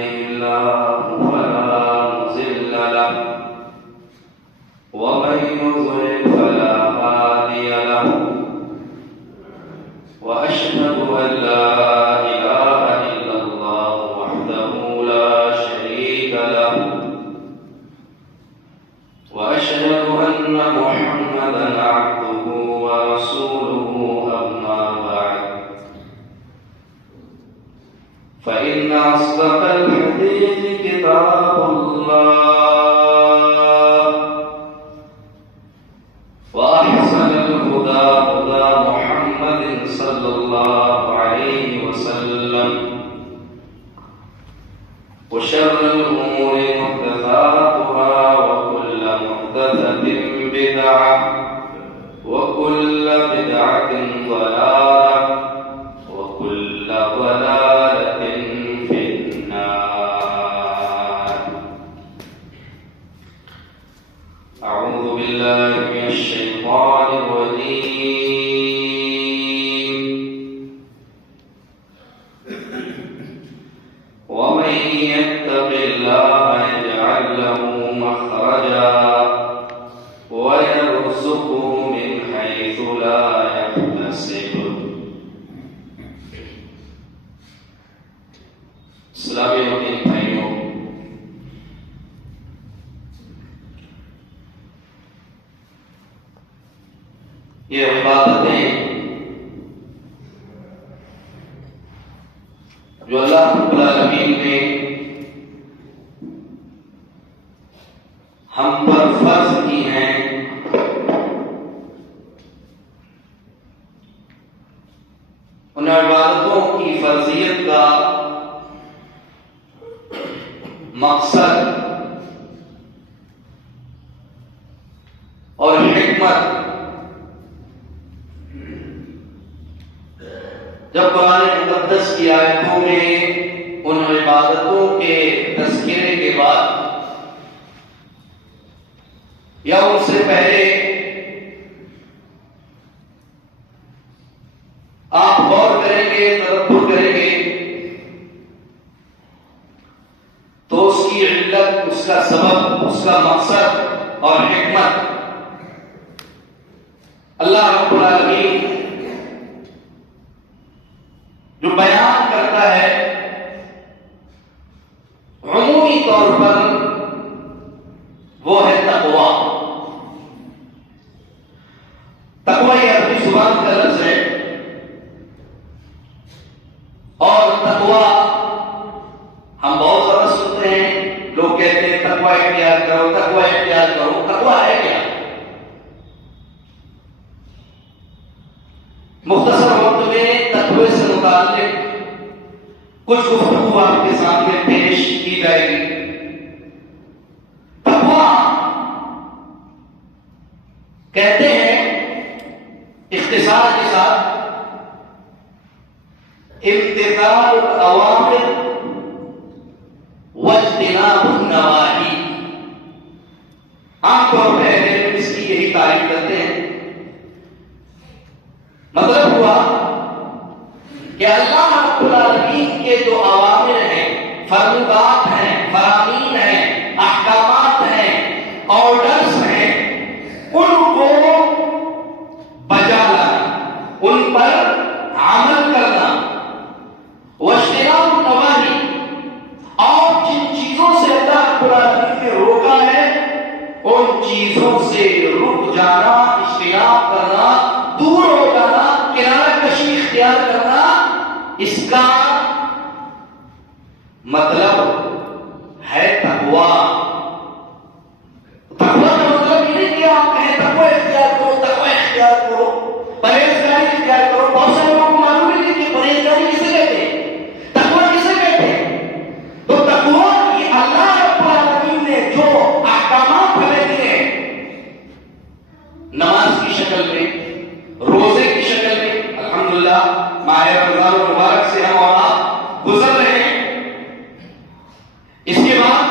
يهده الله فلا مضل له ومن يضلل فلا هادي له وأشهد أن لا إله إلا الله وحده لا شريك له وأشهد أن محمدا عبده ورسوله أما بعد فإن أصدق الحديث كتاب الله وأحسن الهدى هدى محمد صلى الله عليه وسلم وشر الأمور محدثاتها وكل محدثة بدعة وكل بدعة ضلالة وكل ضلالة في النار. أعوذ بالله من الشيطان الرجيم. ومن يتق الله يجعل له مخرجا ويرزقه من حيث لا يحتسب. اسلامی روٹین بھائیوں، یہ عبادتیں جو اللہ رب العالمین نے ہم پر فرض کی ہیں، ان عبادتوں کی فرضیت کا مقصد اور حکمت جب قرآن مقدس کی آیتوں میں ان عبادتوں کے تذکرے کے بعد یا ان سے پہلے آپ غور کریں گے، تدبر کریں گے تو اس کی علت، اس کا سبب، اس کا مقصد اور حکمت اللہ رب العالمین جو بیان کرتا ہے عمومی طور پر وہ ہے تقویٰ. تقویٰ یہ عربی زبان کا لفظ ہے اور تقویٰ ہم بہت زیادہ سنتے ہیں. لوگ کہتے ہیں تقویٰ اختیار کرو، تقویٰ اختیار کرو. تقویٰ ہے کیا؟ مختصر وقت میں تقوی سے متعلق کچھ گفتگو آپ کے سامنے پیش کی جائے گی. تقوی کہتے ہیں اختصار کے ساتھ امتثال الاوامر واجتناب النواہی. عام طور پہ اس کی یہی تعریف کرتے ہیں. مطلب ہوا کہ اللہ رب العالمین کے جو اوامر ہیں، فرمودات ہیں، فرامین ہیں، احکامات ہیں، آرڈرز ہیں، ان کو بجا لانا، ان پر عمل کرنا. واجتناب النواہی، اور جن چیزوں سے اللہ رب العالمین نے روکا ہے ان چیزوں سے رک جانا، اجتناب کرنا، دور ہو جانا، کنارہ کشی اختیار کرنا. اس کا مطلب ہے تقویٰ. تقویٰ کا مطلب یہ نہیں کہ آپ کہیں تقویٰ اختیار کرو، تقویٰ اختیار کرو، پرہیزگاری اختیار کرو. بہت سے لوگوں کو معلوم نہیں کہ پرہیزگاری کسے کہتے ہیں، تقویٰ کسے کہتے ہیں. تو تقویٰ یہ اللہ رب العالمین نے جو احکامات ہمیں دیے ہیں، نماز کی شکل میں، روزے کی شکل میں، الحمدللہ ماہ رمضان المبارک سے ہم اور آپ گزر رہے ہیں. اس کے بعد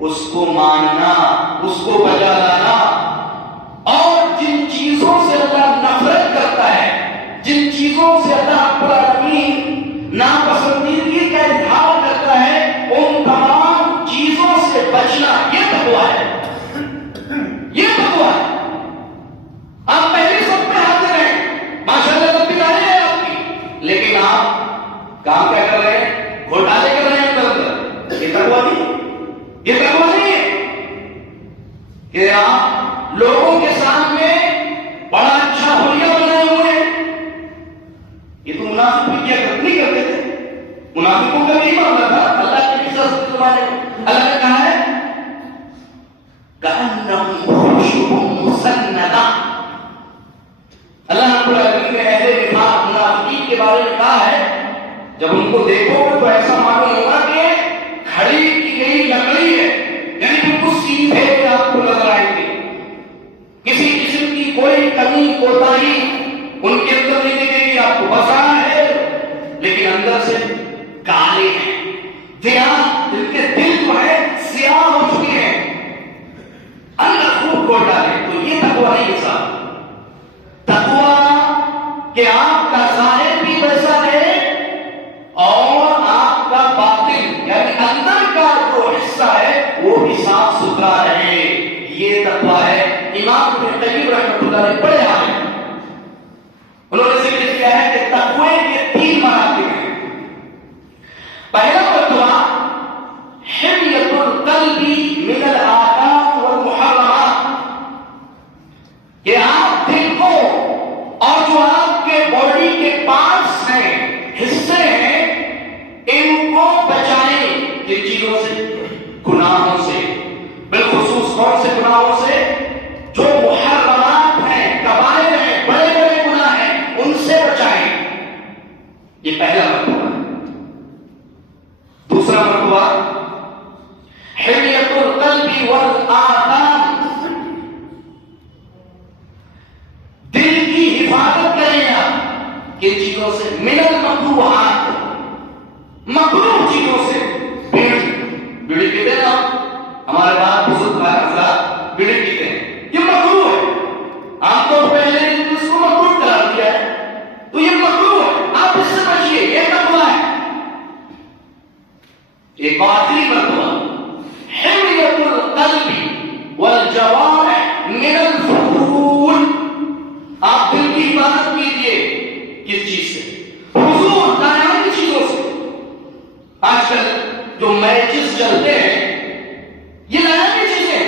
اس کو ماننا، اس کو بجا لانا، اور جن چیزوں سے اللہ نفرت کرتا ہے، جن چیزوں سے اللہ رب العالمین ناپسندیدگی کا اظہار کرتا ہے، ان تمام چیزوں سے بچنا، یہ تقویٰ ہے، یہ تقویٰ ہے۔ آپ پہلے سب پہ حاضر ہیں، ماشاءاللہ رب العالمین ہے آپ کی، لیکن آپ کام کیا کر رہے ہیں؟ گھوٹالے کر رہے ہیں اندر۔ یہ تقویٰ نہیں، یہ تقویٰ نہیں ہے کہ آپ لوگوں کے سامنے بڑا اچھا حلیہ بنائے ہوئے ہیں۔ یہ تو منافق بھی کیا نہیں کرتے تھے، منافقوں کا یہی معاملہ تھا۔ اللہ کے قصص زمانے میں اللہ نے کہا ہے کأنہم خشب مسندہ۔ اللہ رب العالمین نے اہل نفاق منافقین کے بارے میں کہا ہے جب ان کو دیکھو گے تو ایسا معلوم ہوگا کہ کھڑی کی گئی لکڑی ہے، یعنی بالکل سیدھے آپ کو نظر آئیں گے، کسی قسم کی کوئی کمی کوتاہی ان کے اندر نہیں دکھے گی آپ کو۔ بسا ہے لیکن اندر سے کالے ہیں، ان کے دل جو ہے سیاہ ہو چکے ہیں، اندر خوب کو ڈالے۔ تو یہ تقویٰ نہیں ہے صاحب۔ تقویٰ کہ آپ کا ظاہر بھی ویسا ہے اور آپ کا باطن یعنی اندر کا جو حصہ ہے وہ بھی صاف ستھرا رہے، یہ تقویٰ ہے۔ امام ابن قیم رحمۃ اللہ علیہ بڑے عالم، انہوں نے ذکر کیا ہے کہ تقوی کے 3 مراتب ہیں۔ پہلا مرتبہ حمیۃ القلب من الآثام والمحرمات، کہ آپ دل کو اور جو آپ کے باڈی کے پارٹس ہیں، حصے ہیں، ان کو بچائیں کن چیزوں سے؟ گناہوں سے، بالخصوص کون سے گناہوں سے؟ جو محرمات ہیں، کبائر ہیں، بڑے بڑے گناہ ہیں، ان سے بچائیں۔ یہ پہلا مرتبہ ہے۔ دوسرا مرتبہ حمیۃ القلب والآثام، دل کی حفاظت کریں آپ کن چیزوں سے؟ من المکروہات، مکروہ چیزوں سے۔ بیڑی پیتے ہیں آپ، ہمارے بعد بزرگ حضرات بیڑی پیتے ہیں، یہ مکروہ ہے۔ آپ تو پہلے اس کو مکروہ قرار دیا ہے، تو یہ مکروہ ہے، آپ اس سے بچیے، یہ تقویٰ ہے۔ ایک آخری مرتبہ حمیۃ القلب والجوارح من الفضول، آپ دل کی حفاظت کیجیے کس چیز سے؟ فضول ناجائز چیزوں سے۔ آج کل جو میچز چلتے ہیں یہ ناجائز چیزیں،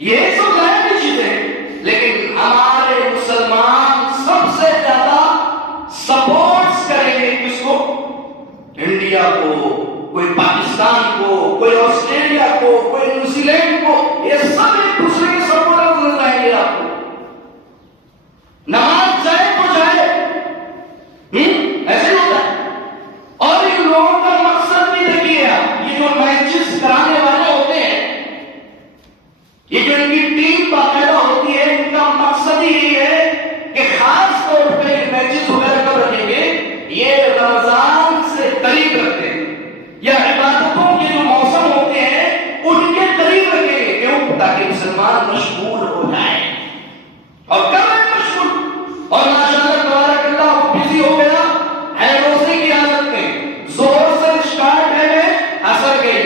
یہ سب ناجائز چیزیں، لیکن ہمارے مسلمان سب سے زیادہ سپورٹس کریں گے کس کو؟ انڈیا کو، کوئی پاکستان کو، کوئی آسٹریلیا کو، کوئی نیوزی لینڈ کو، یہ سب ایک دوسرے کے سپورٹر نظر آئیں گے آپ کو۔ نماز جائے تو جائے، ایسے ہوتا ہے۔ اور ان لوگوں کا مقصد بھی دیکھیے آپ، یہ جو میچز کرانے والے ہوتے ہیں، یہ جو ان کی ٹیم باقاعدہ ہوتی ہے، ان کا مقصد ہی یہی ہے کہ خاص طور پہ میچز وغیرہ کب رکھیں گے؟ یہ رمضان سے قریب رکھتے ہیں، یا عبادتوں کے جو موسم ہوتے ہیں ان کے قریب رکھیں گے۔ کیوں؟ تاکہ مسلمان مشغول ہو جائیں، اور کر رہے ہیں مشغول، اور ماشاءاللہ تبارک اللہ وہ بزی ہو گیا ہے روزے کی حالت میں۔ زہر سے اسٹارٹ ہے، عصر گئی،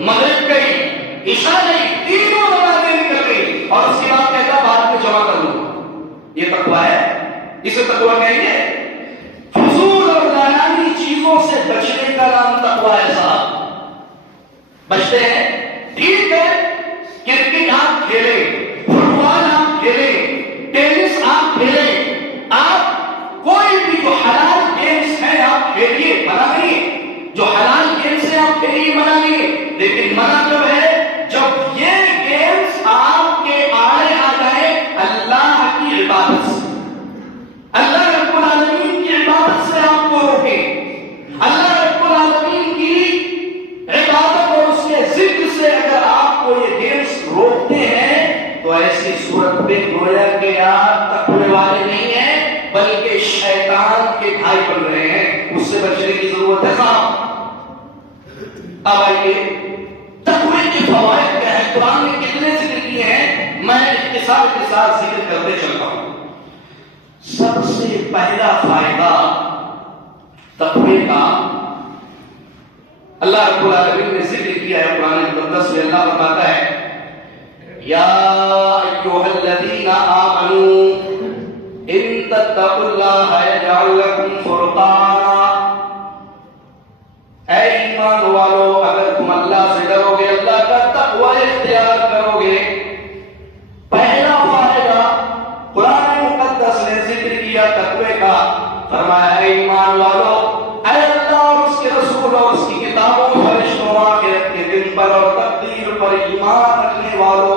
مغرب گئی، عشاء گئی، تینوں نمازیں نکل گئی، اور اس کے بعد کہتا بعد میں جمع کر لوں۔ یہ تقویٰ ہے، اسے تقویٰ کہیں گے۔ فضول اور ناجائز چیزوں سے بچنے کا نام تقویٰ ہے صاحب۔ بچتے ہیں، ٹھیک ہے، کرکٹ آپ کھیلیں، فٹ بال آپ کھیلیں، ٹینس آپ کھیلیں، آپ کوئی بھی جو حلال گیمز ہیں آپ کھیلیے، منع نہیں، جو حلال گیمز ہیں آپ کھیلیے، منع نہیں، لیکن منع کب ہے؟ جب یہ گیمز آپ کے آڑے آ جائیں اللہ کی عبادت سے، اللہ رب العالمین کی عبادت سے آپ کو روکے، اللہ رب العالمین کی عبادت اور اس کے ذکر سے اگر آپ کو یہ گیمز روکتے ہیں تو ایسی صورت میں گویا کہ آپ تقوی والے نہیں ہیں بلکہ شیطان کے بھائی بن رہے ہیں، اس سے بچنے کی ضرورت ہے صاحب۔ اب آئیے تقوی فوائد کیا ہے، قرآن نے کتنے ذکر کیے ہیں، میں اختصار کے ساتھ ذکر کرتے چلتا ہوں۔ سب سے پہلا فائدہ تقوی کا اللہ رب العالمین نے ذکر کیا ہے قرآن مقدس میں۔ اللہ فرماتا ہے یا ایھا الذین آمنوا ان تتقوا اللہ یجعل لکم فرقانا، اے ایمان والو اگر تم اللہ سے ڈرو گے، اللہ کا تقوی اختیار کرو گے، پہلا فائدہ قرآن مقدس نے ذکر کیا تقوی کا، فرمایا اے ایمان والو، اے اللہ اور اس کے رسول اور اس کی کتابوں، فرشتوں، آخرت کے دن پر اور تقدیر پر ایمان رکھنے والو،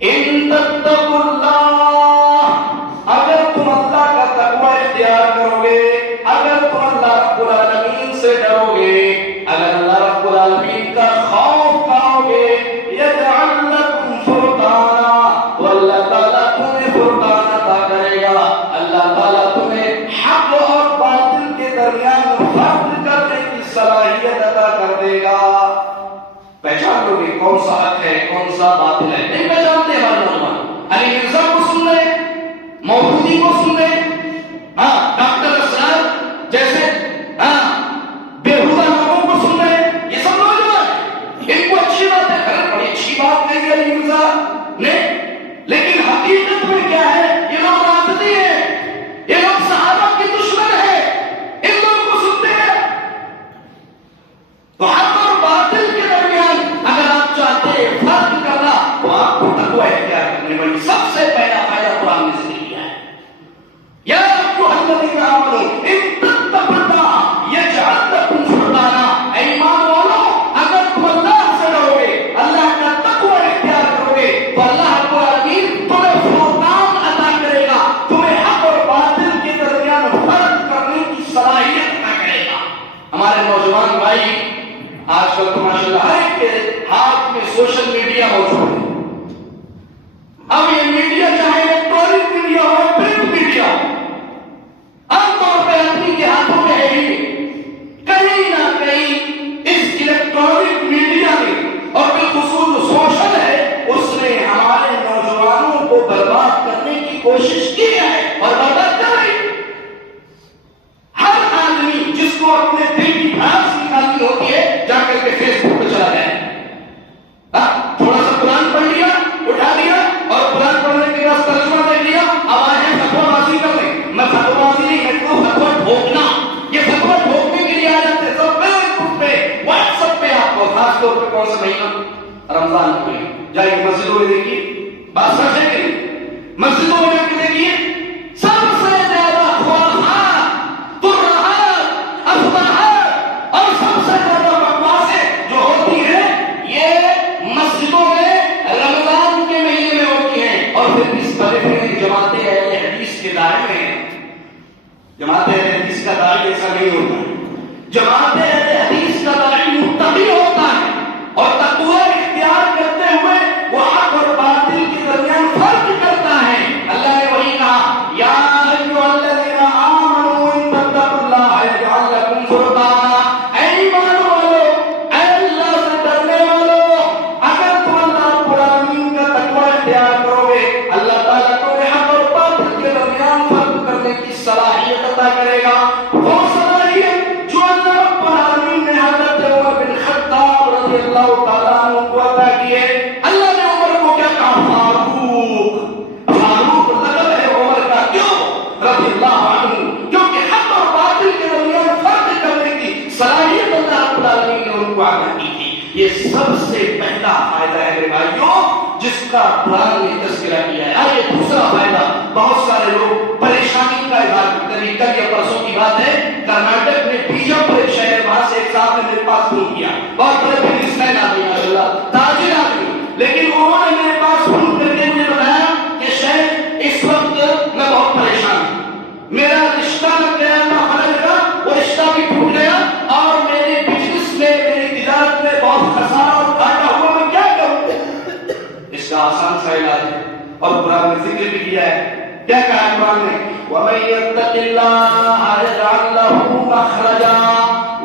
ان تتقوا اللہ، اگر تم اللہ کا تقوی اختیار کرو گے، اگر تم اللہ رب العالمین سے ڈرو گے، اگر اللہ رب العالمین کا خوف کرو گے، یجعل لکم فرقانا، تو اللہ تعالیٰ تمہیں فرقان عطا کرے گا، اللہ تعالیٰ تمہیں حق اور باطل کے درمیان فرق کرنے کی صلاحیت عطا کر دے گا۔ پہچان لو گے کون سا حق ہے کون سا باطل ہے، نہیں پہچانتے ہمارے نوجوان، علی مرزا کو سن رہے، مودودی کو سن رہے، ڈاکٹر اسرار جیسے بےہودہ لوگوں کو سن رہے، یہ سب نوجوان ان کو اچھی بات ہے، بڑی اچھی بات کہی علی مرزا نے، لیکن حقیقت میں کیا ہے، یہ لوگ رافضی ہیں، یہ لوگ صحابہ کے دشمن ہیں، ان لوگوں کو سنتے ہیں۔ تو حق اور باطل کے درمیان اگر آپ چاہتے ہیں فرق کرنا، تو آپ کو تقوی اختیار کرنے والی سب سے پہلا فائدہ قرآن نے ذکر کیا ہے، یا ایھا الذین آمنوا ان تتقوا اللہ یجعل لکم فرقانا، اے ایمان والو اگر تم اللہ سے ڈرو گے، اللہ کا تقوی اختیار کرو گے، تو اللہ رب العالمین تمہیں فرقان عطا کرے گا، تمہیں حق اور باطل کے درمیان فرق کرنے کی صلاحیت عطا کرے گا۔ ہمارے نوجوان بھائی آج کل تو ماشاءاللہ ہر ایک کے ہاتھ میں سوشل میڈیا موجود ہے، اب یہ میڈیا چاہے الیکٹرانک میڈیا ہو پرنٹ میڈیا ہو، عام طور پہ آدمی کے ہاتھوں میں ہے ہی، کہیں نہ کہیں اس الیکٹرانک میڈیا میں اور بالخصوص سوشل ہے، اس نے ہمارے نوجوانوں کو برباد کرنے کی کوشش کی ہے اور برباد کر رہی۔ ہر آدمی جس کو اپنے دل کی بھڑاس نکالنی ہوتی ہے جا کر کے فیس بک پہ چلا جائے، تھوڑا سا قرآن پڑھ لیا، اٹھا لیا اور قرآن پڑھنے کے بعد ترجمہ دیکھ لیا، اب آئے ہیں فتویٰ بازی کرنے، میں فتویٰ بازی نہیں، میں تو فتویٰ ٹھوکنا، یہ فتویٰ ٹھوکنے کے لیے آ جاتے ہیں سب فیس بک پہ واٹس ایپ پہ، آپ کو خاص طور پہ کون سا مہینہ، رمضان کا مہینہ، جائیے مسجدوں میں دیکھیے، بات سچ ہے کہ مسجدوں میں جا کے دیکھیے، سب سے زیادہ خواہاں، ترہاں، افواہاں اور سب سے زیادہ بکواسیں جو ہوتی ہیں، یہ مسجدوں میں رمضان کے مہینے میں ہوتی ہیں، اور پھر اس بڑے بڑے جماعت اہل حدیث کے دائرے میں، جماعت اہل حدیث کا داعی ایسا نہیں ہوتا ہے، جماعت اہل حدیث کا داعی متقی ہوتا ہے، اور تقوی اختیار کرتے ہوئے وہ حق اور باطل کے درمیان فرق کرتا ہے۔ اللہ نے وہی کہا یا ایھا الذین آمنوا ان تتقوا اللہ یجعل لکم فرقانا، اے ایمان والو، اے اللہ سے ڈرنے والو، اگر تم اللہ رب العالمین کا تقوی اختیار کرو گے، اللہ تعالیٰ تمہیں حق اور باطل کے درمیان فرق کرنے کی صلاحیت عطا کرے گا، وہ صلاحیت جو اللہ رب العالمین نے حضرت عمر بن خطاب رضی اللہ تعالیٰ عنہ کو عطا کی ہے۔ اللہ نے عمر کو کیا کہا؟ فاروق، فاروق لقب ہے عمر کا، کیوں؟ رضی اللہ عنہ، کیونکہ حق اور باطل کے درمیان فرق کرنے کی صلاحیت اللہ رب العالمین نے ان کو عطا کی تھی۔ یہ سب سے پہلا فائدہ ہے میرے بھائیوں جس کا قرآن نے تذکرہ کیا ہے۔ آئیے دوسرا فائدہ، بہت سارے لوگ پریشانی کا اظہار کرتے ہیں، کل یا پرسوں کی بات ہے، کرناٹک میں بیجاپور ایک شہر، وہاں سے ایک صاحب نے میرے پاس فون کیا، بہت بڑے بزنس مین آدمی ماشاءاللہ، تاجر آدمی، لیکن انہوں نے میرے پاس فون کر کے مجھے بتایا کہ شہر اس وقت میں بہت پریشان ہوں، میرا رشتہ لگ گیا تھا خلل کا، وہ رشتہ بھی ٹوٹ گیا اور میرے بزنس میں، میری تجارت میں بہت خسارہ اور گھاٹا ہوا، میں کیا کروں؟ اس کا آسان سا علاج ہے، اور قرآن نے ذکر بھی کیا ہے، کیا کہا ہے قرآن نے؟ وَمَن يَتَّقِ اللَّهَ يَجْعَل لَّهُ مَخْرَجًا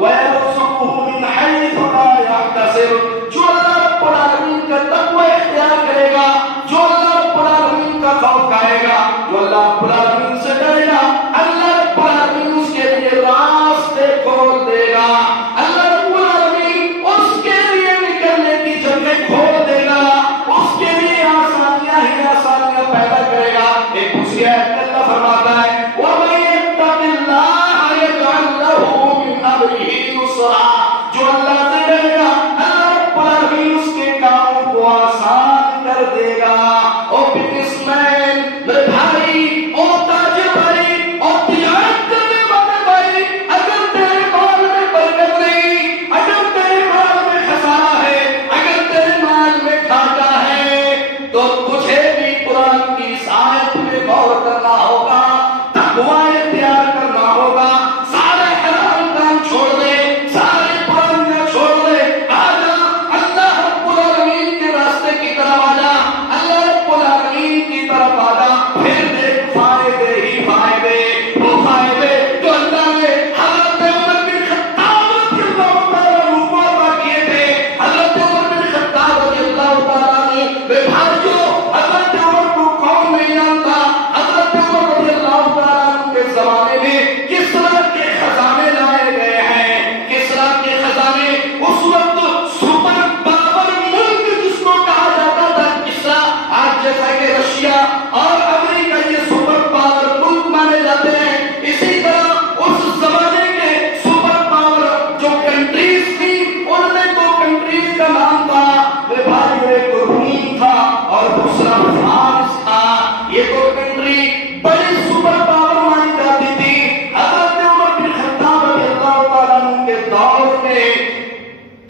وَيَرْزُقْهُ مِنْ حَيْثُ لَا يَحْتَسِبُ، جو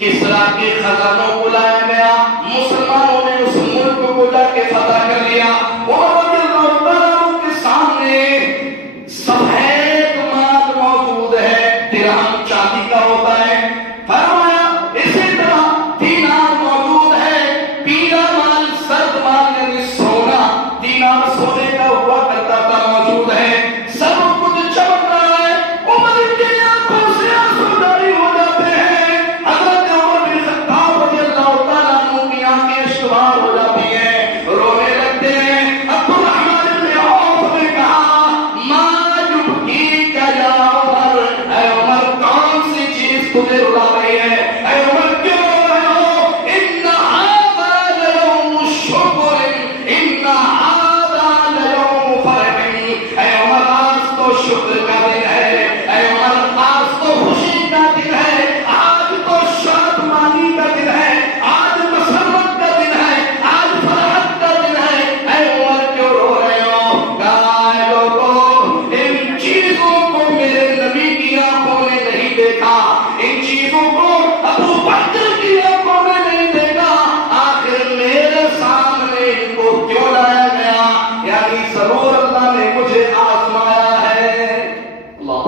کسرا کے خزانوں کو لایا گیا، مسلمانوں نے اس ملک کو جا کے فتح کر لیا۔ عمر رضی اللہ تعالیٰ عنہ کے سامنے سفید مال موجود ہے، درہم چاندی کا ہوتا ہے، فرمایا اسی طرح دینار موجود ہے، پیلا مال سرد مال یعنی سونا، دینار سونے کا ہوا کرتا تھا موجود ہے، سب کچھ چمک رہا ہے۔ عمر کی آنکھوں سے آنسو جاری ہو جاتے ہیں، حضرت عمر بن خطاب رضی اللہ تعالیٰ عنہ کی آنکھیں اشتبار ہو جاتی ہیں، رونے لگتے ہیں۔ عبد الرحمن بن عوف نے کہا ما یبکیک یا عمر، اے عمر کون سی چیز تجھے رلا رہی ہے، اے عمر کیوں رو رہے ہو؟ ان ھذا لیوم شکر ان ھذا لیوم فرح، اے عمر آج تو شکر کا دن ہے، اے عمر آج تو خوشی کا دن ہے، آج تو شادمانی کا دن ہے، آج مسرت کا دن ہے، آج فرحت کا دن ہے، اے عمر کیوں رو رہے ہو؟ کہا اے لوگوں ان چیزوں کو میرے نبی کی آنکھوں نے نہیں دیکھا، ان چیزوں کو ابو بکر کی آنکھوں نے نہیں دیکھا، آخر میرے سامنے ان کو کیوں لایا گیا؟ یعنی ضرور اللہ نے مجھے آزمایا ہے۔ اللہ،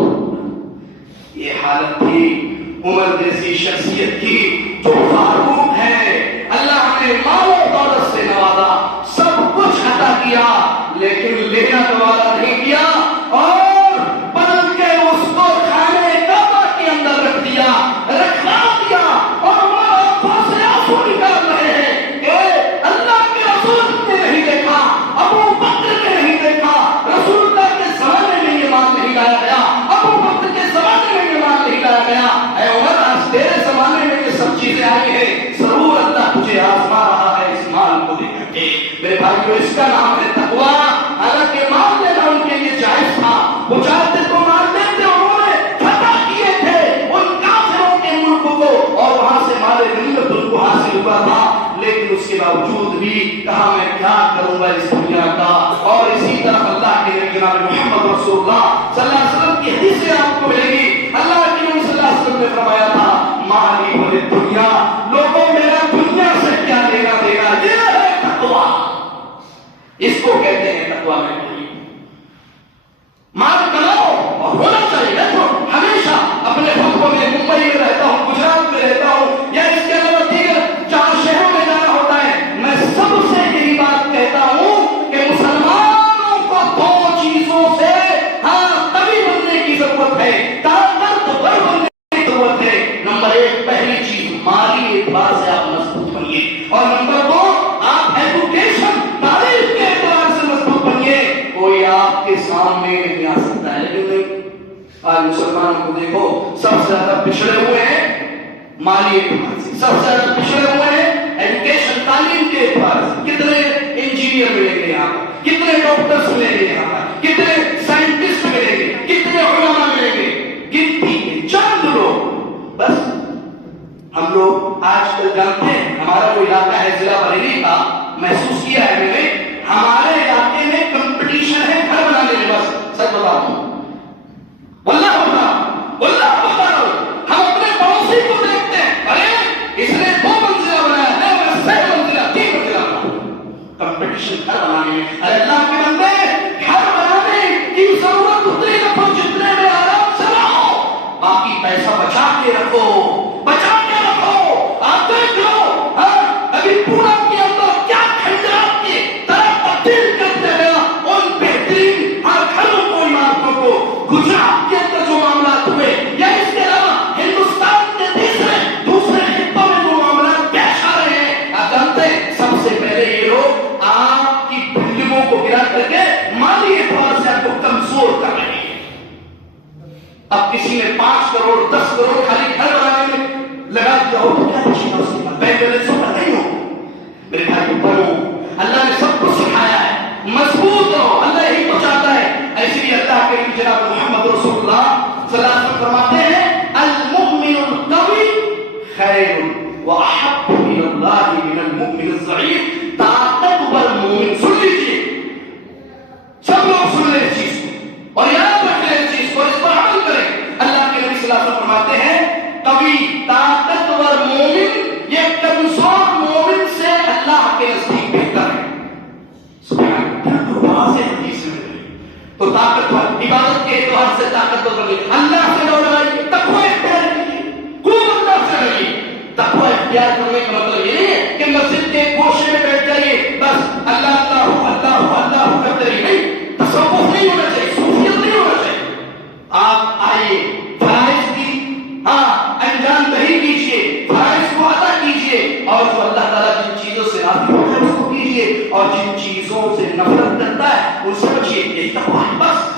یہ حالت تھی عمر جیسی شخصیت کی جو فاروق ہے، اللہ نے مال و دولت سے نوازا، سب کچھ عطا کیا، لیکن لینا گوارا نہیں کیا، اور بلکہ اس کو خانے کعبہ کے اندر رکھ دیا، رکھا دیا، اور وہ آنکھوں سے آنسو نکال رہے ہیں کہ اللہ کے رسول نے نہیں دیکھا، ابو بکر نے نہیں دیکھا، رسول اللہ کے زمانے میں یہ مال نہیں لایا گیا، ابو بکر کے زمانے میں یہ مال نہیں لایا گیا، اے عمر آج تیرے زمانے میں یہ سب چیزیں آئی ہیں، ضرور اللہ تجھے آزما رہا ہے اس مال کو دے کر کے۔ میرے بھائیو اس کا نام ہے تقویٰ۔ حالانکہ مال دینا ان کے لیے جائز تھا، وہ چاہتے تو مال دیتے، انہوں نے فتح کیے تھے ان کافروں کے ملک کو، اور وہاں سے مال غنیمت ان کو حاصل ہوا تھا، لیکن اس کے باوجود بھی کہا میں کیا کروں گا اس دنیا کا۔ اور اسی طرح اللہ کے نبی جناب محمد رسول اللہ صلی اللہ علیہ وسلم کی حدیث سے آپ کو ملے گی، اللہ کے نبی صلی اللہ علیہ وسلم نے فرمایا تھا مالی ولی دنیا، لوگوں میرا دنیا سے کیا لینا دینا، یہ ہے تقویٰ، اس کو کہتے ہیں تقویٰ میں کوئی مال کماؤ اور ہونا چاہیے۔ میں تو ہمیشہ اپنے خطبوں میں ممبئی میں رہتا ہوں، گجرات میں رہتا ہوں، یا اس کے علاوہ دیگر جہاں شہروں میں جانا ہوتا ہے، میں سب سے یہی بات کہتا ہوں کہ مسلمانوں کو دو چیزوں سے تبھی بننے کی ضرورت ہے، طاقتور بننے کی ضرورت ہے۔ نمبر ایک، پہلی چیز مالی اعتبار سے آپ مضبوط بنیے، اور نمبر دو آپ ایجوکیشن تعلیم کے اعتبار سے مضبوط بنیے۔ کوئی آپ کے سامنے نہیں آ سکتا ہے، لیکن نہیں، آج مسلمانوں کو دیکھو سب سے زیادہ پچھڑے ہوئے ہیں مالی اعتبار سے، سب سے زیادہ پچھڑے ہوئے ہیں ایجوکیشن تعلیم کے اعتبار سے۔ کتنے انجینئر ملیں گے یہاں پر، کتنے ڈاکٹرز ملیں گے یہاں پر، کتنے سائنٹسٹ ملیں گے، کتنے علماء ملیں گے، گنتی چند لوگ بس۔ ہم لوگ آج کل جانتے ہیں، ہمارا جو علاقہ ہے ضلع بریلی کا، محسوس کیا ہے میں نے، ہمارے علاقے میں کمپٹیشن ہے گھر بنانے میں، بس سچ بتا دوں، واللہ بتا رہا ہوں، ہم اپنے پڑوسی کو دیکھتے ہیں، ارے اس نے 2 منزلہ بنایا ہے، میں 6 منزلہ 3 منزلہ بنایا، کمپٹیشن گھر بنانے میں۔ ارے اللہ کے بندے، گھر بنانے کی ضرورت اتنی رکھو جتنے میں آرام سے رہو، باقی پیسہ بچا کے رکھو، بچا کے رکھو۔ آپ دیکھ لو ابھی پورا کے اندر کیا کھنڈرات کی طرح تبدیل کرتے گیا ان بہترین گھروں کو، عمارتوں کو۔ گجرات کے اندر جو معاملات ہوئے، یا اس کے علاوہ ہندوستان کے دوسرے خطوں میں جو معاملات پیش آ رہے ہیں، آپ جانتے ہیں سب سے پہلے یہ لوگ آپ کی بلڈنگوں کو گرا کر کے مالی اعتبار سے آپ کو کمزور کر رہے ہیں۔ اب کسی نے 5 کروڑ 10 کروڑ خالی گھر بنانے میں لگا دیا ہو تو کیا بچے گا اس کے بعد؟ بینک بیلنس ہوگا نہیں ہو؟ میرے بھائی بڑھو، اللہ نے سب کو سکھایا ہے، مضبوط رہو، اللہ یہی تو چاہتا ہے۔ ایسے ہی اللہ کے جناب محمد رسول اللہ صلی اللہ علیہ وسلم فرماتے ہیں المؤمن القوی خیر واحب الى اللہ من المؤمن الضعیف۔ طاقتور مومن، سن لیجیے سب لوگ، سن لیں اس چیز کو اور یاد رکھ لیں اس چیز کو، اس پر عمل کریں۔ اللہ کے نبی صلی اللہ علیہ وسلم فرماتے ہیں قوی طاقتور مومن یہ کمزور مومن سے اللہ کے نزدیک بہتر ہے. تو طاقتور عبادت کے اعتبار سے طاقتور بنیے, اللہ سے نہ ڈریے, تقوی اختیار کیجیے, خوب اللہ سے ڈریے. تقوی اختیار کرنے کا مطلب یہ نہیں ہے کہ مسجد کے گوشے میں بیٹھ جائیے بس اللہ اللہ اللہ اللہ کرتے رہیے. نہیں, تصوف نہیں ہونا چاہیے, صوفیت نہیں ہونا چاہیے. آپ آئیے, فرائض کی انجام دہی کیجیے, فرائض کو ادا کیجیے, اور جو اللہ تعالیٰ جن چیزوں سے راضی ہوتا ہے اس کو کیجیے, اور جن چیزوں سے نفرت کرتا ہے ان سے بچیے. یہی تقوی ہے, بس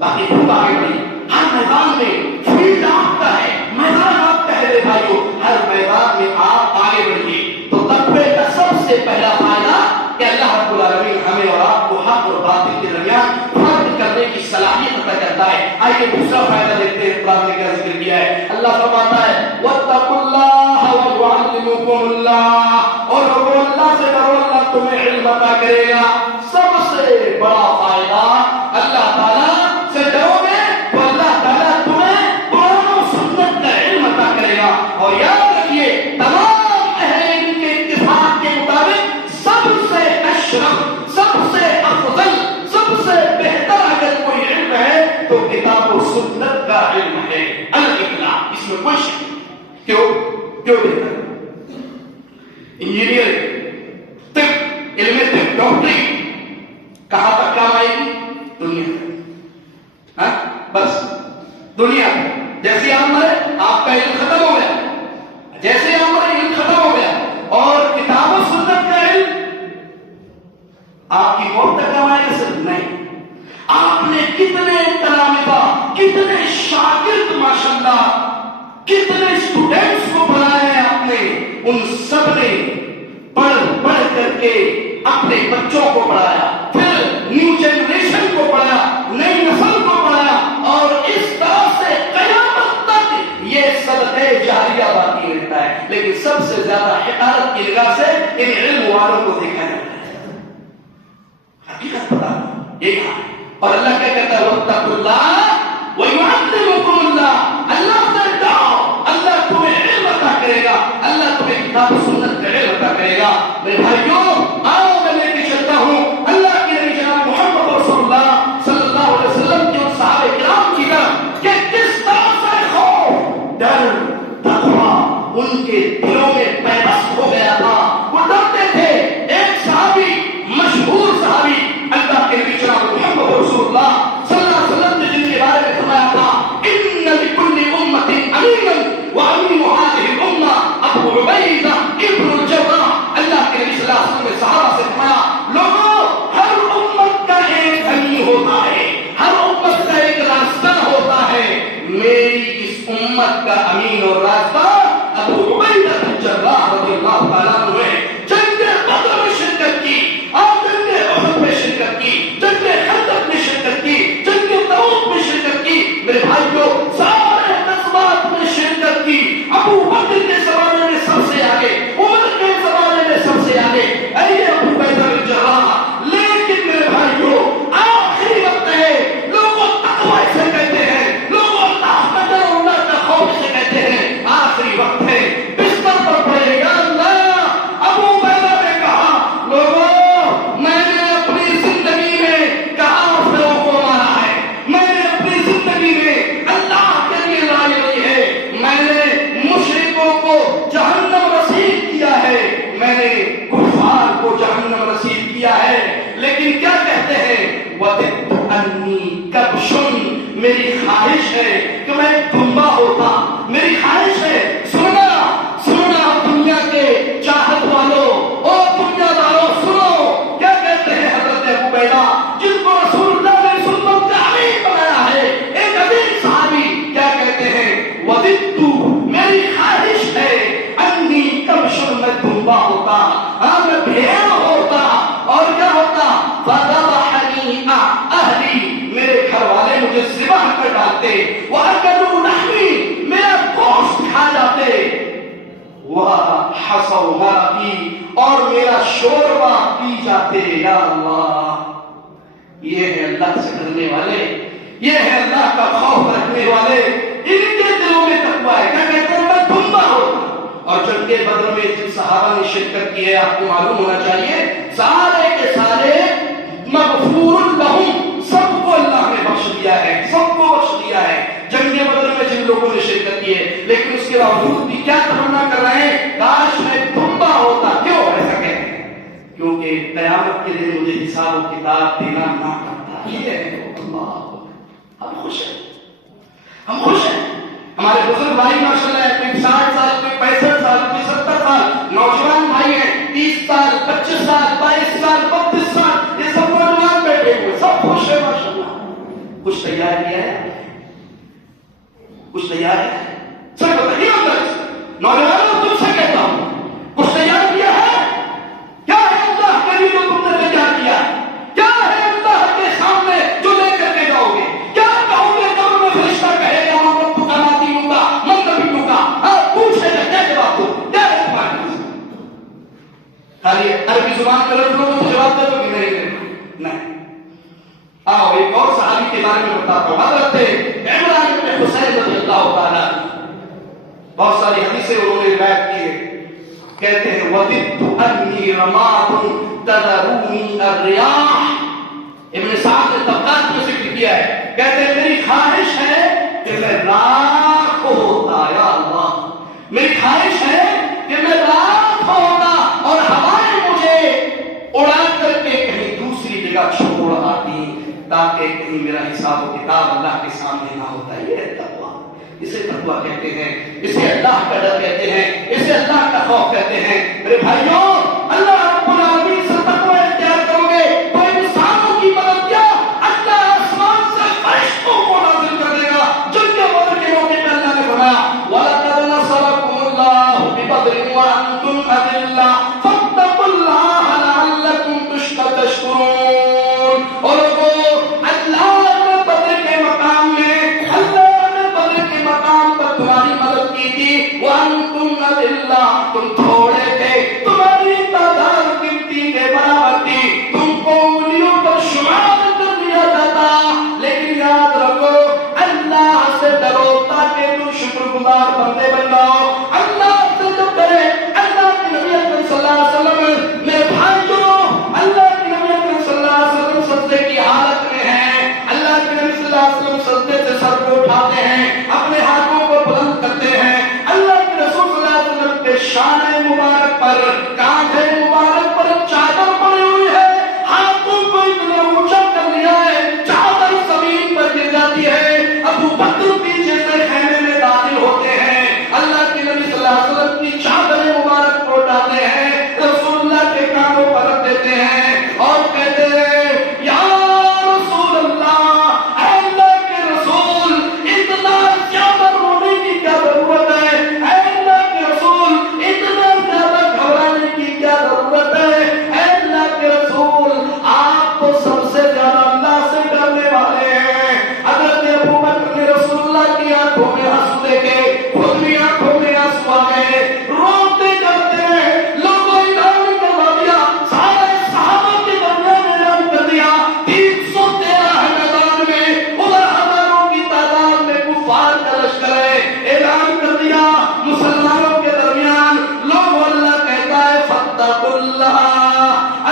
باقی خود آگے بڑھیے. ہر میدان میں فیلڈ آپ کا ہے, میدان آپ کا ہے میرے بھائیو, ہر میدان میں آپ آگے بڑھیے. تو تقوی کا سب سے پہلا فائدہ کہ اللہ رب العالمین ہمیں اور آپ کو حق اور باطل کے درمیان فرق کرنے کی صلاحیت عطا کرتا ہے. آئیے دوسرا فائدہ دیکھتے ہیں. قرآن نے کیا ذکر کیا ہے؟ اللہ فرماتا ہے وَاتَّقُوا اللَّهَ وَيُعَلِّمُكُمُ اللَّهُ, اور لوگوں اللہ سے ڈرو, اللہ تمہیں علم عطا کرے گا. سب سے بڑا فائدہ اللہ تعالیٰ سے ڈرو گے تو اللہ تعالیٰ تمہیں قرآن و سنت کا علم عطا کرے گا. اور یاد رکھیے تمام اہل علم کے اتفاق کے مطابق سب سے اشرف, سب سے افضل, سب سے بہتر اگر کوئی علم ہے تو کتاب و سنت کا علم ہے. الکتاب, اس میں کوئی شک نہیں. کیوں بہتر؟ انجینئرنگ, طب, علم طب, ڈاکٹری کہاں تک کام آئے گی؟ دنیا تک. بس دنیا جیسے آپ مرے آپ کا علم ختم ہو گیا, جیسے آپ مرے علم ختم ہو گیا. اور کتاب و سنت کا علم آپ کی موت تک کام آئے گا؟ صرف نہیں. آپ نے کتنے تلامذہ, کتنے شاگرد, ماشاءاللہ کتنے اسٹوڈنٹس کو پڑھایا ہے آپ نے, ان سب نے پڑھ کر کے اپنے بچوں کو پڑھایا, پھر نیو جنریشن کو پڑھایا, نئی نسل کو پڑھایا, اور اس طرح سے قیامت تک یہ صدقہ جاریہ باقی رہتا ہے. لیکن سب سے زیادہ حقارت کی نگاہ سے ان علم والوں کو دیکھا جاتا ہے. حقیقت پتا یہ کہا, اور اللہ کیا کہتا ہے وَاتَّقُوا اللَّهَ وَيُعَلِّمُكُمُ اللَّهُ, اللہ سے ڈرو, اللہ تمہیں علم عطا کرے گا, اللہ تمہیں کتاب و سنت کا علم عطا کرے گا. میرے بھائیوں آؤ میں لے کے چلتا ہوں اللہ کے نبی جناب محمد رسول اللہ صلی اللہ علیہ وسلم کے ان صحابہ کرام کی طرف کہ کس طرح سے خوف, ڈر, تقویٰ ان کے دلوں میں پیوست ہو گیا تھا. وہ ڈرتے تھے. ایک صحابی, مشہور صحابی, اللہ کے نبی جناب محمد رسول اللہ صلی اللہ علیہ وسلم نے جن کے بارے میں فرمایا تھا ان لکل امت امینا وامین هذه الامه ابو عبیدہ ابن الجراح. اللہ کے نبی صلی اللہ علیہ وسلم نے صحابہ سے فرمایا لوگوں ہر امت کا ایک امین ہوتا ہے, ہر امت کا ایک راستہ ہوتا ہے. میری اس امت کا امین اور راستہ ابو عبیدہ بن الجراح رضی اللہ تعالیٰ عنہ ہے. جنگ بدر میں شرکت کی, اور جنگ احد میں شرکت کی, جنگ خندق میں شرکت کی, جنگ تبوک میں شرکت کی. میرے بھائیوں سارے غزوات میں شرکت کی. ابو بکر کے زمانے میں سب سے آگے, عمر کے زمانے میں سب سے آگے, اے ابو عبیدہ بن الجراح. لیکن میرے بھائیوں آخری وقت ہے, لوگوں تقوی سے کہتے ہیں, لوگوں اللہ کا ڈر, اللہ کا خوف سے کہتے ہیں. آخری وقت ہے, بستر پر پڑے گا اللہ. ابو عبیدہ نے کہا لوگوں میں نے اپنی زندگی میں کافروں کو مارا ہے, میں نے اپنی زندگی میں اللہ کے لیے لڑائی لڑی ہے, میں نے مشرکوں کو جہنم رسید کیا ہے, میں نے کفار کو جہنم رسید کیا ہے. لیکن کیا کہتے ہیں وَدِدْتُ أَنِّي كَبْشٌ, میری خواہش ہے کہ میں دمبا ہوتا, میری خواہش ہے. سننا دنیا کے چاہت والوں, او دنیا داروں سنو کیا کہتے ہیں حضرت ابو عبیدہ جن کو رسول اللہ نے سنت کا امین بنایا ہے, ایک عظیم صحابی, کیا کہتے ہیں وَدِدْتُ, میری خواہش ہے أَنِّي كَبْشٌ, میں دمبا ہوتا, میں بھیڑ ہوتا, اور کیا ہوتا فَذَبَحَنِي أَهْلِي, میرے گھر والے مجھے ذبح کر ڈالتے, وَأَكَلُوا لَحْمِي, میرا گوشت کھا جاتے, وَحَصَوْا مَرَقِي, اور میرا شوربہ پی جاتے. یا اللہ, یہ ہے اللہ سے ڈرنے والے, یہ ہے اللہ کا خوف رکھنے والے. ان کے دلوں میں بدر میں جن صحابہ نے شرکت کی ہے آپ کو معلوم ہونا چاہیے سارے کے سارے مغفور لہم، سب کو اللہ نے بخش دیا ہے، سب کو بخش دیا ہے جنگ بدر میں جن لوگوں نے شرکت کی ہے۔ لیکن اس کے باوجود بھی کیا تمنا کر رہے ہیں؟ کاش میں دھمبا ہوتا۔ کیوں ایسا کہتے ہیں؟ کیونکہ قیامت کے دن مجھے حساب و کتاب دینا نہ پڑتا۔ یہ ہے اللہ، ہم خوش ہیں، ہم خوش ہیں۔ ہمارے بزرگ بھائی ماشاءاللہ ہے، کوئی 60 سال، کوئی 65 سال، کوئی 70 سال، نوجوان بھائی ہیں 30 سال، 25 سال، 22 سال، 32 سال، یہ سب نوجوان بیٹھے ہوئے، سب خوش ہیں ماشاءاللہ۔ کچھ تیار کیا ہے؟ کچھ تیار ہے؟ سب بتائیے اندر نوجوانوں تم سے کہتا ہوں، کچھ تیار کیا ہے؟ کیا ہے اللہ کے لیے جو تم نے تیار کیا؟ کیا ہے اللہ کے سامنے جو لے کر کے جاؤ گے؟ کیا کہو گے قبر میں فرشتہ کہے گا من ربک کا نبیوں کا من نبیوں کا؟ آپ پوچھے گا کیا جواب دو؟ کیا ہے تمہارے پاس؟ خالی عربی زبان میں لفظوں کو جواب دے دو کہ نہیں۔ آؤ ایک اور صحابی کے بارے میں بتاتا ہوں، حضرت عمران بن حسین رضی اللہ تعالیٰ، بہت ساری حدیثیں انہوں نے روایت کی ہے، کہتے ہیں وَدِدْتُ أَنِّي رَمَادٌ تَذَرُونِي الرِّيَاحُ۔ ابن سعد نے طبقات میں ذکر کیا ہے، کہتے ہیں میری خواہش ہے کہ میں راکھ ہوتا، یا اللہ میری خواہش ہے کہ میں راکھ ہوتا اور ہوائیں مجھے اڑا کر کے کہیں دوسری جگہ چھوڑ آتی تاکہ کہیں میرا حساب و کتاب اللہ کے سامنے نہ ہوتا۔ یہ ہے تقویٰ، اسے تقویٰ کہتے ہیں، اسے اللہ کا ڈر کہتے ہیں، اسے اللہ کا خوف کہتے ہیں۔ میرے بھائیوں، اللہ رب العالمین سے تقویٰ اختیار کرو گے تو انسانوں کی مدد کیا، اللہ آسمان سے فرشتوں کو نازل کر دے گا۔ جن کے بدر کے موقع پہ اللہ نے فرمایا وَلَقَدْ نَصَرَكُمُ اللَّهُ بِبَدْرٍ وَأَنْتُمْ أَذِلَّةٌ فَاتَّقُوا اللَّهَ لَعَلَّكُمْ تَشْكُرُونَ۔ اور تم تھوڑے تھے، تمہاری تعداد گنتی کے برابر تھی، تم کو انگلیوں پر شمار کر دیا جاتا، لیکن یاد رکھو اللہ سے ڈرو تاکہ تم شکر گزار بندے بن جاؤ۔ اللہ سے جب ڈرے، اللہ کے نبی اکرم صلی اللہ علیہ وسلم، میرے بھائیوں، اللہ کے نبی اکرم صلی اللہ علیہ وسلم سجدے کی حالت میں ہیں، اللہ کے نبی صلی اللہ علیہ وسلم سجدے سے سر کو اٹھاتے ہیں، اپنے ہاتھوں کو بلند کرتے ہیں، اللہ کے رسول صلی اللہ علیہ وسلم کے شان مبارک پر، کاندھے مبارک پر چادر پڑی ہوئی ہے، ہاتھوں کو اتنا اونچا کر لیا ہے چادر زمین پر گر جاتی ہے۔ ابو بکر پیچھے سے خیمے میں داخل ہوتے ہیں، اللہ کے نبی صلی اللہ علیہ وسلم کی چادر مبارک کو اٹھاتے ہیں، رسول اللہ کے کانوں پر رکھ دیتے ہیں اور کہتے ہیں یا رسول اللہ، اے اللہ کے رسول، اتنا زیادہ رونے کی کیا ضرورت ہے؟ اے اللہ کے رسول، اتنا زیادہ گھبرانے کی کیا ضرورت ہے؟ اے اللہ کے رسول، آپ تو سب سے زیادہ اللہ سے ڈرنے والے ہیں۔ حضرت ابو بکر نے رسول اللہ کی آنکھوں میں آنسو دیکھے، خود بھی آنکھوں میں آنسو آ گئے، روتے کرتے رہے، لوگوں اعلان کروا دیا، سارے صحابہ کے درمیان اعلان کر دیا، 313 ہے میدان میں، ادھر ہزاروں کی تعداد میں کفار کا لشکر ہے، اعلان کر دیا مسلمانوں کے درمیان لوگ، اللہ کہتا ہے فاتقوا اللہ،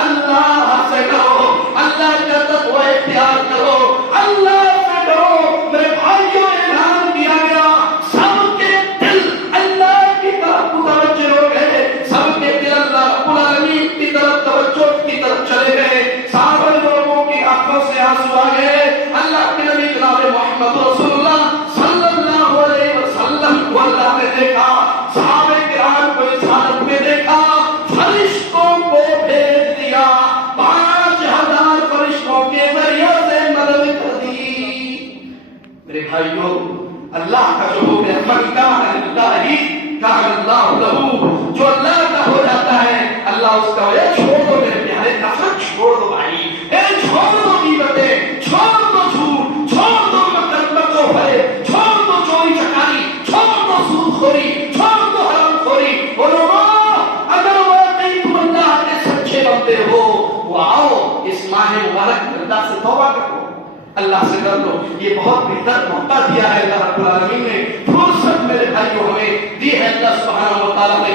اللہ سے ڈرو، اللہ کا تقوی اختیار کرو، اللہ سے ڈرو۔ میرے بھائیوں، اعلان کیا گیا، سب کے دل اللہ کی طرف متوجہ ہو گئے، سب کے دل اللہ رب العالمین کی طرف توجہ کی طرف چلے گئے، سارے لوگوں کی آنکھوں سے آنسو آ گئے۔ اللہ کے نبی جناب محمد رسول اللہ صلی اللہ علیہ وسلم کو اللہ نے دیکھا، صحابہ کرام کو اس حالت میں دیکھا، فرشتوں کو بھیج دیا، 5000 فرشتوں کے ذریعے سے مدد کر دی۔ میرے بھائیوں، اللہ کا جو ہو گیا، من کان للہ کان اللہ لہو، جو اللہ کا ہو جاتا ہے اللہ اس کا ہو جاتا ہے۔ چھوڑ دو میرے پیارے، نفرت چھوڑ دو بھائی، چھوڑ دو غیبتیں، چھوڑ دو جھوٹ، چھوڑ دو مکرمت و بھرے، چھوڑ دو چوری چکاری، چھوڑ دو سود خوری، چھوڑ دو حرام خوری۔ بولو اگر واقعی تم اللہ کے سچے بندے ہو، وہ آؤ اس ماہ مبارک میں اللہ سے توبہ کرو، اللہ سے ڈر لو۔ یہ بہت بہتر موقع دیا ہے اللہ رب العالمین نے، فرصت میرے بھائیوں ہمیں دی ہے اللہ سبحانہ و تعالیٰ نے۔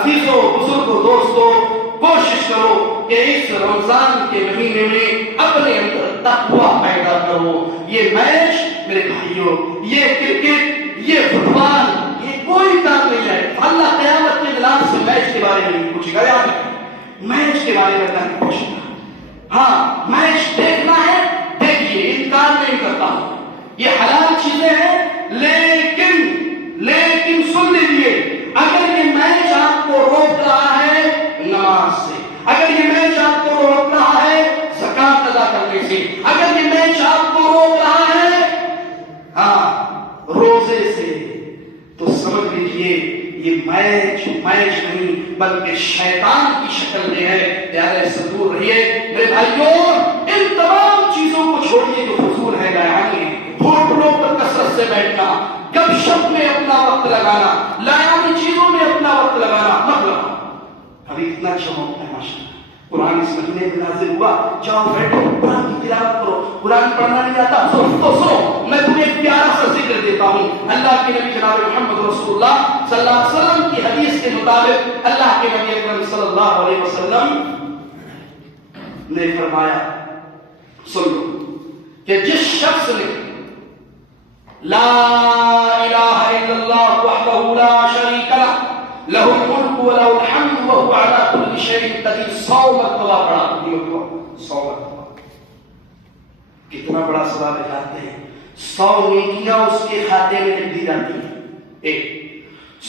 عزیزوں، بزرگوں، دوستوں، کوشش کرو کہ اس رمضان کے مہینے میں اپنے اندر تقویٰ پیدا کرو. یہ میچ میرے بھائیوں، یہ کرکٹ، یہ فٹ بال، یہ کوئی کام نہیں ہے. اللہ قیامت کے دن سے میچ کے بارے میں نہیں پوچھے گا. یاد رکھیں، میچ کے بارے میں نہیں پوچھے گا. ہاں، میچ دیکھنا ہے دیکھیے، انکار نہیں کرتا ہوں، یہ حلال چیزیں ہیں، لیکن سن لیجیے، اگر یہ میچ آپ کو روک رہا ہے نماز سے، اگر یہ میچ آپ کو روک رہا ہے زکات ادا کرنے سے، اگر یہ میچ آپ کو روک رہا ہے روزے سے، تو سمجھ لیجیے یہ میچ نہیں بلکہ شیطان کی شکل میں ہے. لہذا اس سے دور رہیے میرے بھائیوں. ان تمام چیزوں کو چھوڑیے جو فضول ہے، لایانی ہے. ہوٹلوں پر کثرت سے بیٹھنا، گپ شپ میں اپنا وقت لگانا، لایانی چیزوں میں اپنا وقت لگانا مت لگانا. ابھی اتنا اچھا موقع ہے ماشاء اللہ، قرآن اس مہینے میں نازل ہوا، جاؤ بیٹھو قرآن کی تلاوت کرو. قرآن پڑھنا نہیں آتا سنو، میں تمہیں ایک پیارا سا ذکر دیتا ہوں. اللہ کے نبی جناب محمد رسول اللہ صلی اللہ علیہ وسلم کی حدیث کے مطابق اللہ کے نبی اکرم صلی اللہ علیہ وسلم نے فرمایا، سن لو، کہ جس شخص نے لا الہ الا اللہ وحدہ لا شریک لہ لہ الملک ولہ الحمد وہو علی کل شیء قدیر 100 مرتبہ پڑھا. 100 مرتبہ کتنا بڑا ثواب ہے جانتے ہیں؟ 100 نیکیاں اس کے کھاتے میں لکھ دی جاتی ہیں.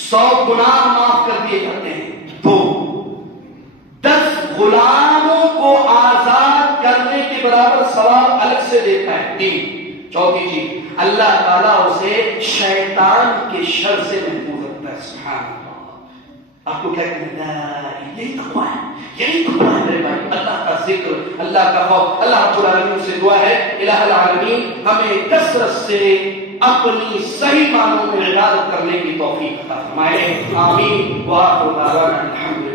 100 گناہ معاف کر دیے جاتے ہیں. 2 10 غلاموں کو آزاد کرنے کے برابر ثواب الگ سے دیتا ہے. 3 چوتھی چیز، اللہ تعالیٰ اسے شیطان کے شر سے محفوظ رکھتا ہے. سبحان اللہ. آپ کو کیا کہنا ہے؟ یہی تقویٰ ہے، یہی تقویٰ ہے میرے بھائی. اللہ کا ذکر، اللہ کا خوف. اللہ رب العالمین سے دعا ہے الہ العالمین ہمیں کثرت سے اپنی صحیح معنوں میں عبادت کرنے کی توفیق عطا فرمائے. آمین. وآخر دعوانا الحمد للہ.